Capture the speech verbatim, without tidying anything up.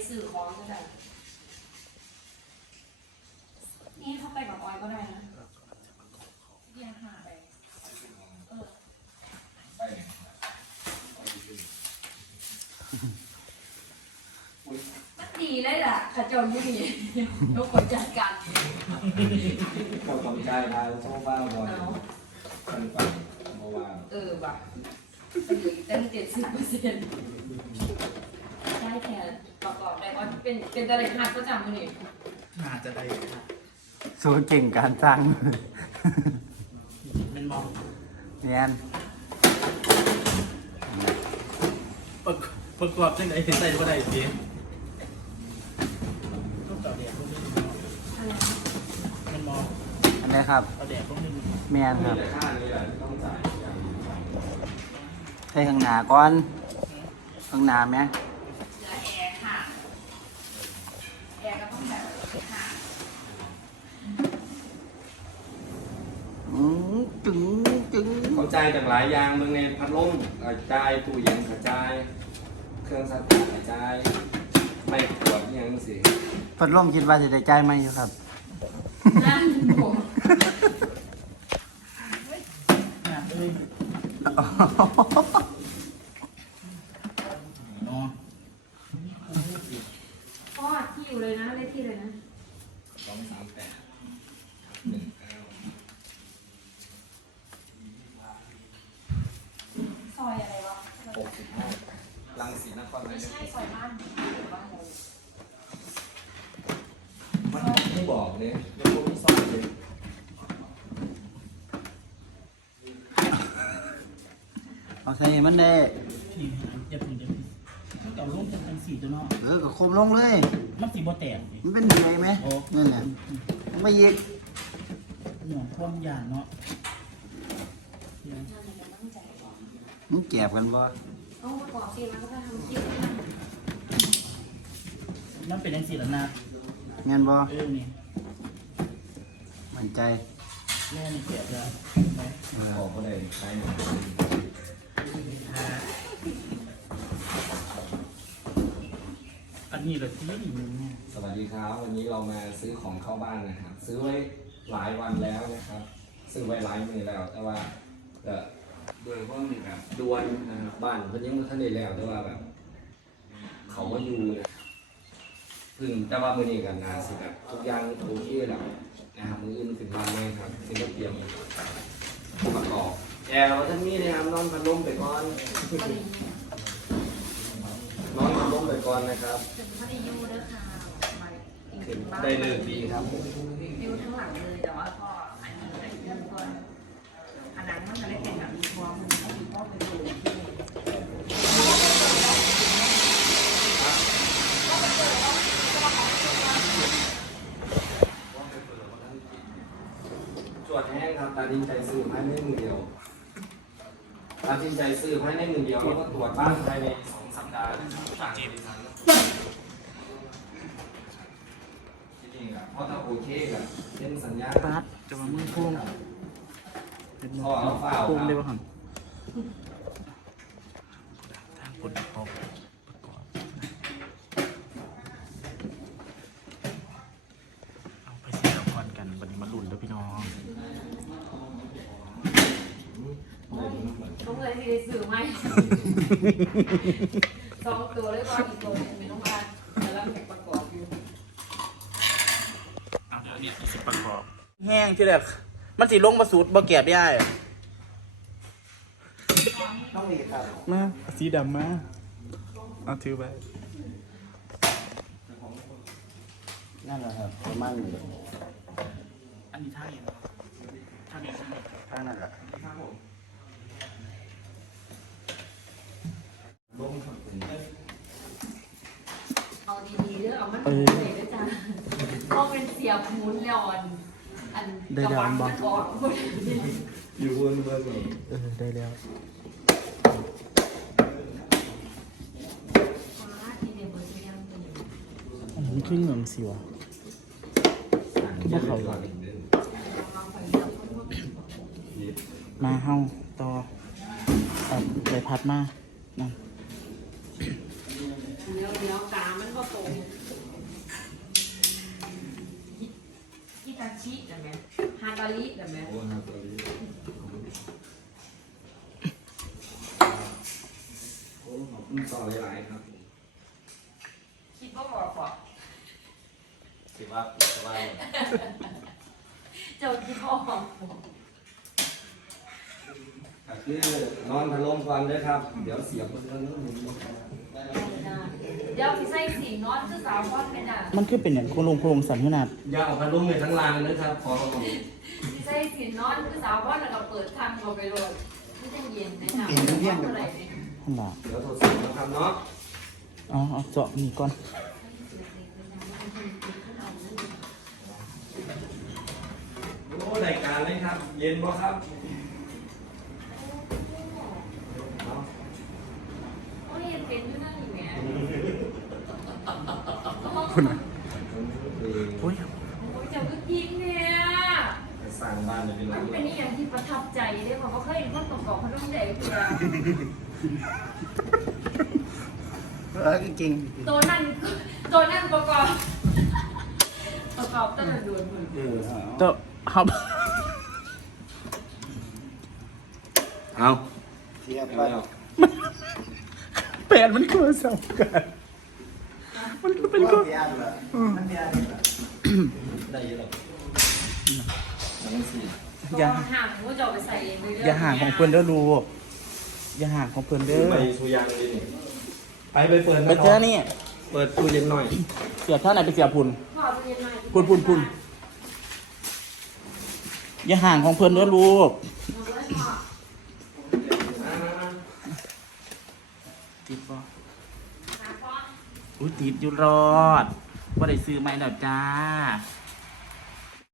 สื่อของก็ได้นี่เข้าไปกับออยก็ได้นะเรียนหาไปเออมันดีเลยล่ะขจรไม่ดียกคนจัดการเราสนใจทายโซ่บ้าบอลกันไปเมื่อวานเออแบบเหลือตั้งเจ็ดสิบเปอร์เซ็นต์ได้แค่ประกอบได้ว่าเป็นเป็นอะไรฮาร์ดก็จำมันนี่น่าจะได้สูนเก่งการสร้างเป็นมองเนียนประประกอบจังไหนเห็นใส่ก็ได้สิต้องต่อแดดพวกนี้เป็นมองอันนี้ครับต่อแดดพวกนี้เมียนครับค่านี้แหละต้องจ่ายใส่ข้างหน้าก่อนข้างหน้าไหมเหลือแอร์ค่ะแอร์ก็ต้องแบบค่ะอืมจึงจึงเข้าใจจากหลายอย่างเมืองในพัดลมกระจายตู้เย็นกระจายเครื่องซักผ้ากระจายไม่ขวดยังสิพัดลมคิดว่าจะได้ใจไหมอยู่ครับนั่นผมหนักเลยนอนพ่อที่อยู่เลยนะเลขที่เลยนะสองสามแปดหนึ่งเก้าซอยอะไรวะหกสิบห้ารังสีนครนายกไม่ใช่ซอยบ้านบ้านเลยมันไม่บอกเนี่ยไม่พูดไม่สอนเลยเอาใส่มันได้พี่อย่าพึ่งอย่าพึ่งเก่าลงจะเป็นสีตัวเนาะเออก็คมลงเลยมันสีโบแตกมันเป็นยังไงไหมนั่นแหละไม่ยิกหน่วงท่วมยานเนาะมึงแก็บกันบ่ต้องประกอบสิมันก็จะทำคิ้วมันเป็นยังสีละนางานบ่เออนี่มั่นใจแม่นี่เก็บแล้วออกก็ได้ใช้อันนี้เลยที่นี่มึงเนี่ยสวัสดีครับวันนี้เรามาซื้อของเข้าบ้านนะครับซื้อไว้หลายวันแล้วนะครับซื้อไว้หลายมือแล้วแต่ว่าแต่ด้วยเพราะมันแบบดวนนะครับบ้านเพิ่นยังไม่ทันได้แล้วแต่ว่าแบบเขามาอยู่นะพึ่งแต่ว่ามื้อนี้กันนะสิแบบทุกอย่างโอเคแล้วนะครับมื้ออื่นถึงวันเลยครับถึงจะเตรียมประกอบแอร์เราท่านมีนะครับนอนพัดลมไปก่อนนอนพัดลมไปก่อนนะครับพอดียูด้วยค่ะได้เลิกดีครับยูทั้งหลังเลยแต่ว่าก็อันนี้ไอ้ยูก่อนอันนั้นมันจะได้เป็นแบบมีความมันก็มีข้อเป็นอยู่จวดแห้งครับตัดสินใจซื้อภายในมือเดียวตัดสินใจซื้อภายในมือเดียวแล้วก็ตรวจบ้านภายในสองสัปดาห์ต่างกันจริงๆครับเพราะถ้าโอเคกับเล่นสัญญาปั๊บจะมามือพุ่งเป็นพ่อเอาเปล่าพุ่งครับเลยว่าหันทางคนประกอบประกอบเอาไปเสียละครกันวันนี้มาลุ้นแล้วพี่น้องต้องเลยที่ได้สื่อไหมสองตัวเลยว่าอีกตัวนึงไม่ต้องการแต่ละแข่งประกอบอยู่เอาเดี๋ยวนี้สิประกอบแห้งที่แรกมันสีลงมาสูตรบ่เก็บได้ต้องมีครับมาสีดำมาเอาถือไปนั่นแหละครับประมาณนี้อันนี้ท่าเองท่านี้ท่านั่นแหละเอาดีๆเด้อเอามันเลยด้วยจ้าเพราะเป็นเสียพูนแล้วอันอันกระปังมันออกอยู่บนเบอร์นี้เออได้แล้วมันขึ้นเหมือนสิวะคือพวกเขามาเฮาต่อเอาไปพัดมานั่นเดี๋ยวเดี๋ยวกามันก็โตลีแบบไหมโอ้ครับตอนนี้โอ้ขอบคุณต่อหลายๆครับคิดว่าบอกว่าคิดว่าคิดว่าเจ้าที่พ่อก็คือนอนพัดลมก่อนด้วยครับ เดี๋ยวเสียงมันเรื่องนู้นนี่ครับเดี๋ยวที่ใส่สีนอนคือสาวพอดเป็นอ่ะมันคือเป็นอย่างโครงโครงสันขนาดอย่าเอาพัดลมไปทั้งลานนะครับขอร้องที่ใส่สีนอนคือสาวพอดแล้วก็เปิดทางเข้าไปเลยไม่จะเย็นนะจ๊ะเท่าไหร่เนี่ยข้างหลังเดี๋ยวทดสอบนะครับเนาะอ๋อเอาเจาะนี่ก่อนโอ้รายการเลยครับ เย็นบ่ครับเนาะโอ้ยยังเป็นอยู่นั่นอยู่ไงคุณนะเออโอ้ยโอ้ยเจ้าก็กินเนี่ยไปสร้างบ้านเลยเป็นหลัมังนเป็นอย่างที่ประทับใจเลยเพราะว่าเคยเห็นคนประกอบเขาต้องได้เพื่อเออจริงตัวนั่นตัวนั่นประกอบประกอบตั้งแต่โดนมือเออเจาะครับเอาเสียบเอาไปแล้วแปดมันคือสำคัญมันก็เป็นเป็นก็เสียบเหรอมันเสียบเหรอได้เยอะหรอกทั้งสี่ตัวห่างมูจะเอาไปใส่เองเลยอย่าห่างของเพื่อนเด้อลูกอย่าห่างของเพื่อนเด้อไปสุยางดินี่ไปไปเปิดไปเจอนี่เปิดตู้เย็นหน่อยเสียบเท่าไหนไปเสียบพุ่นขอตู้เย็นหน่อยพุ่นพุ่นพุ่นอย่าห่างของเพื่อนเด้อลูกเอาไว้ขอติดป่ะหาพ่ออุ้ยติดอยู่รอดว่าได้ซื้อไหมดอกจ้า